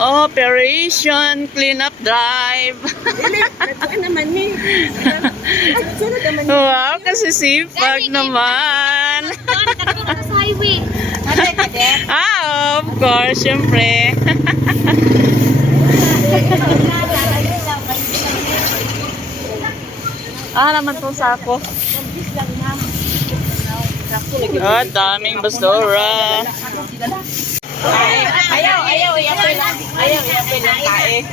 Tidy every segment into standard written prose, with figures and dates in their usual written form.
Operation Cleanup Drive. Nagkuhan naman ni. Sunod naman ni. Wow, kasi sipag naman. Sa highway. Of course, syempre. Naman tong sako. Daming basura. Ayaw, iyapin lang tae.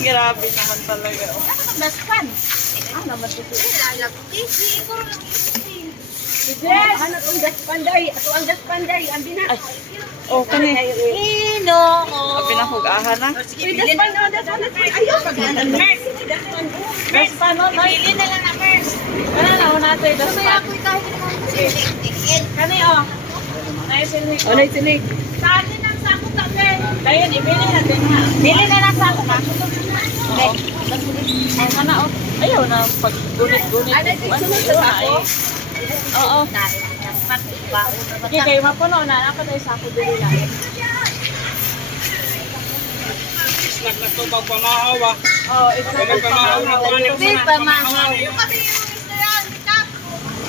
Grabe naman talaga. Naspan. Naman hanap ang gaspanday. Ato ang gaspanday. Ang bina. Kani. Ino. Pinahugahan na. Ayaw. Daspan, no? Pili na lang na first. Ano na natin? Mamaya ako'y kahit Kani, Naisinig. Naisinig. Saan din ang sako kami? Kaya, ibili natin ha. Bili na lang sako ka. Oo. Ayaw na pag-gunit-gunit. Sunod sa sako. Oo. Sige, kayo mapuno na. Ako tayo sako dili na. Snack na ito pagpamahawa. Oo, isa na Pagpamahaw na ito. Hindi pa mahaw.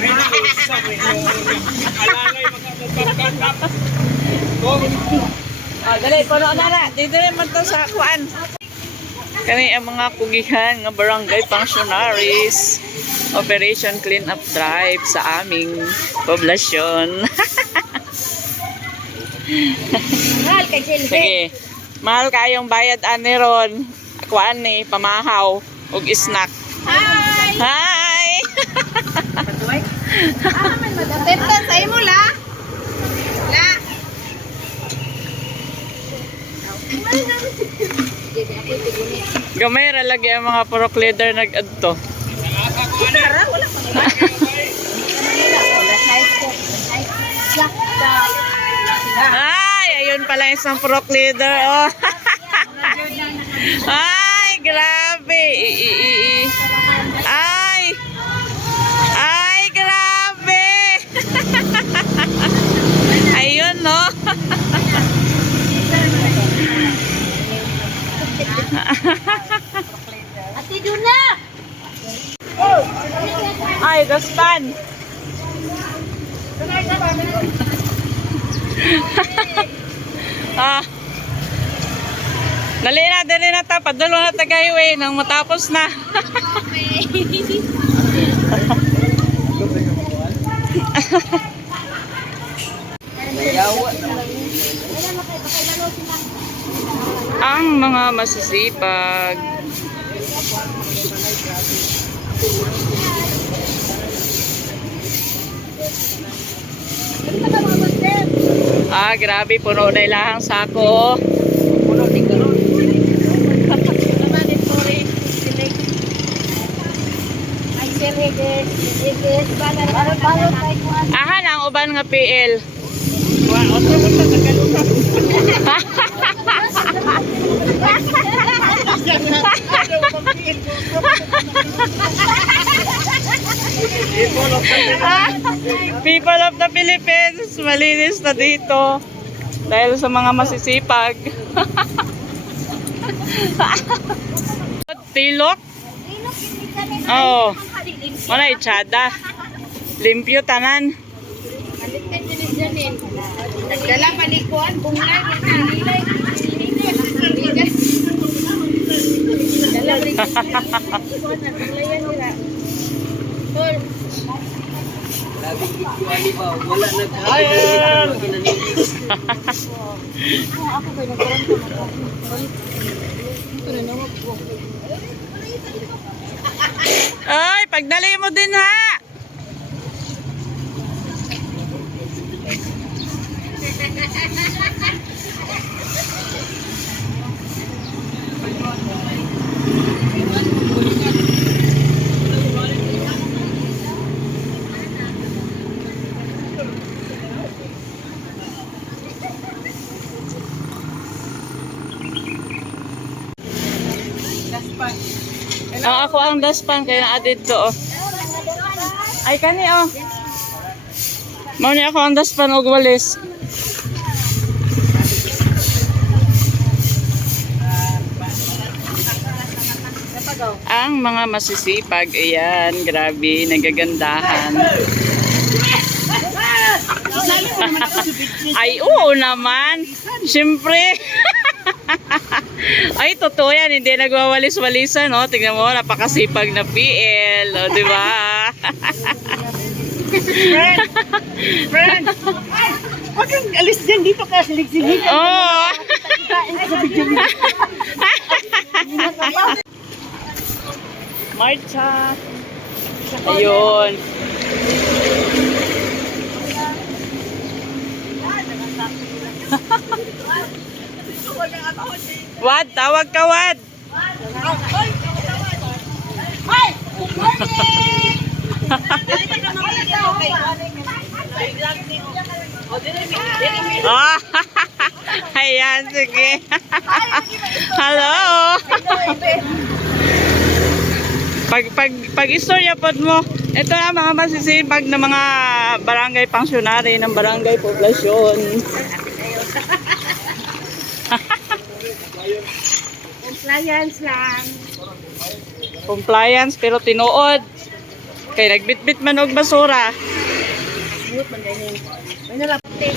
May nakusa. May alalay mga magkakatap. Dali, puno na. Dito rin man ito sa kuan. Kani ang mga pugihan ng barangay functionaries. Operation Cleanup Drive sa aming poblasyon. Mahal kay Silve. Sige. Mahal kayong bayad ani ron. Kuan ni pamahaw ug snack. Hi! Hi. Benta sa imo la. La. Gamay ra lagi ang mga purok leader nag-adto. Ay, ayun pala isang purok leader. Oh. Ay, grabe. Ay, grabe. Ayun, no? Ati doon na. Ay, daspan. Dali na ta. Padalo na tagay nang matapos na. Ang mga masisipag. Grabe, puno na ilahang sako. Puno din karon. Ahan ang uban nga PL. People of the Philippines, malinis na dito dahil sa mga masisipag. Tilok? Oo. Wala itsada. Limpyo tanan. Nagdala palikuan, bunglay, nilay. Dala Ay, pagdali mo din ha. Ako ang daspan kaya na-added to. Oh. Ay kani oh. Mao ni ako ang daspan og walis. ang mga masisipag. Ayan, grabe, nagagandahan. Ay, oo naman. Siyempre. Ay, totoo yan. Hindi nagwawalis-walisan, no? Tingnan mo, napakasipag na PL. O, di ba? Friend! Huwag kang alis dyan dito ka silig-silig. Oo. Marcha. Ayun. Wad, tawag ka, Wad. Oh, ayan, sige. Hello. Pag istorya pod mo, ito na mga masisipag na mga barangay pangsyonary ng barangay poblasyon. Compliance lang. Compliance pero tinuod. Kay nagbitbit man og basura.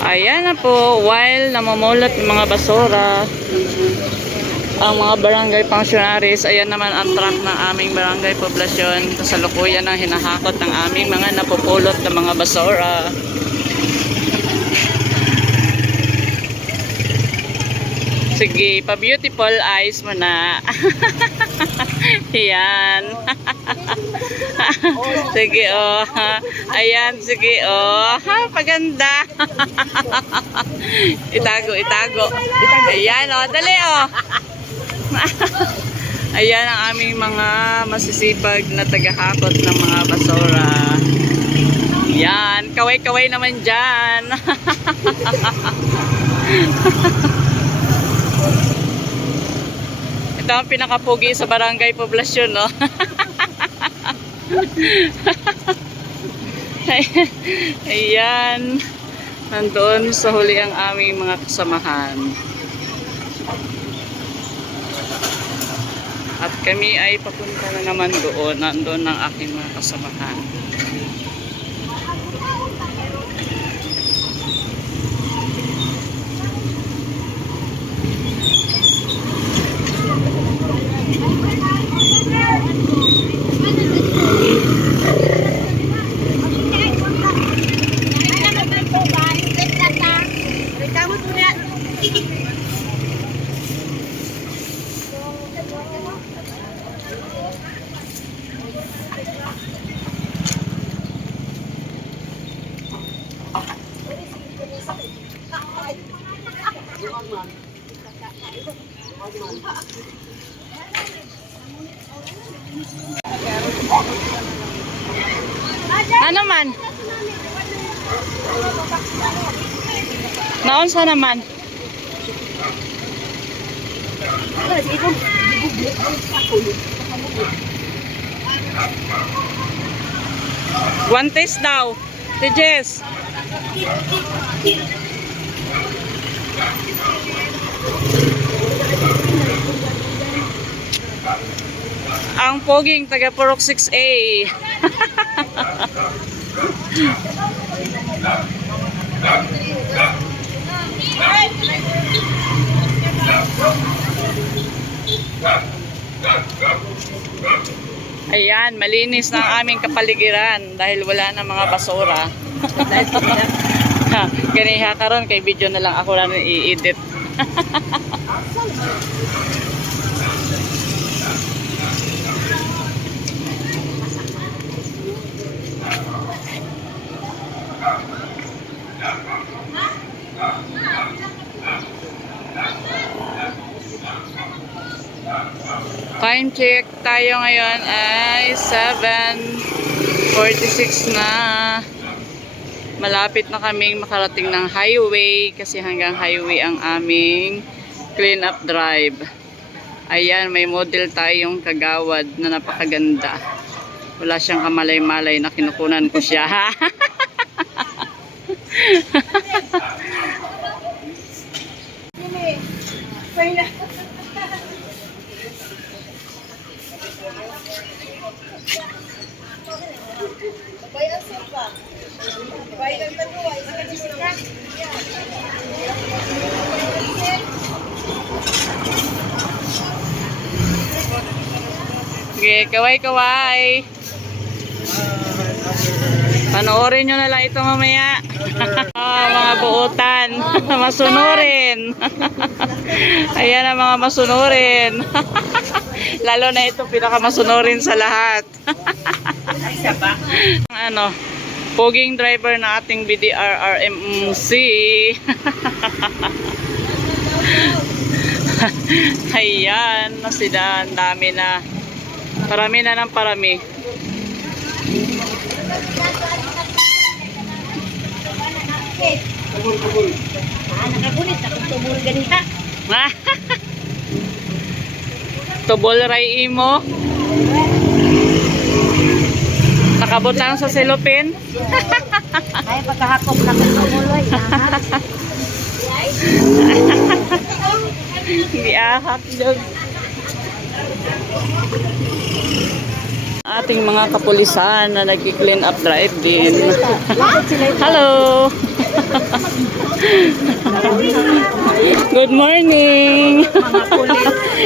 Ayan na po, while namumulot ng mga basura ang mga barangay functionaries, ayan naman ang truck ng aming barangay poblasyon. Kasalukuyan ang hinahakot ng aming mga napupulot ng mga basura. Sige, pa-beautiful eyes mo na. Ayan. Sige, oh. Ayan, sige, oh. Ha, paganda. Itago, itago. Ayan, oh. Dali, oh. Ayan ang aming mga masisipag na tagahakot ng mga basura. Ayan, kaway-kaway naman dyan. Ito ang pinakapugi sa barangay poblasyon, no? Ayan. Nandoon sa huli ang aming mga kasamahan. At kami ay papunta na naman doon. Nandoon ang aking mga kasamahan. Ano man? Naunsa naman? Guantes daw. Tijes. Ang poging taga Purok 6A. Ayan, malinis na ang aming kapaligiran dahil wala na mga basura. Ganiha karon kay video na lang ako lang i-edit. Time check tayo ngayon ay 7:46 na. Malapit na kaming makarating ng highway kasi hanggang highway ang aming clean up drive. Ayan, may model tayong kagawad na napakaganda. Wala siyang kamalay-malay na kinukunan ko siya. Sige, kaway-kaway. Panoorin nyo na lang ito mamaya. Mga buutan. Masunurin. Ayan ang mga masunurin. Lalo na ito pinakamasunurin sa lahat. Ano, poging driver na ating BDR RMC. Ayan, sila, ang dami na. Parami na ng parami. Nakagunit na kung tumul ganita. Tubol ray imo. Nakabutang sa selopin. Ay, pagkahakop na kung tumuloy. Hindi ahak dog. Ating mga kapulisan na nag-clean up drive din. Hello! Good morning!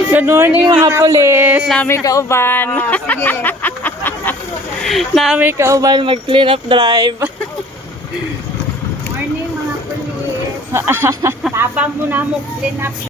Good morning mga pulis! Nami kauban. Nami kauban mag-clean up drive. Morning mga pulis. Tabang mo na mo clean up.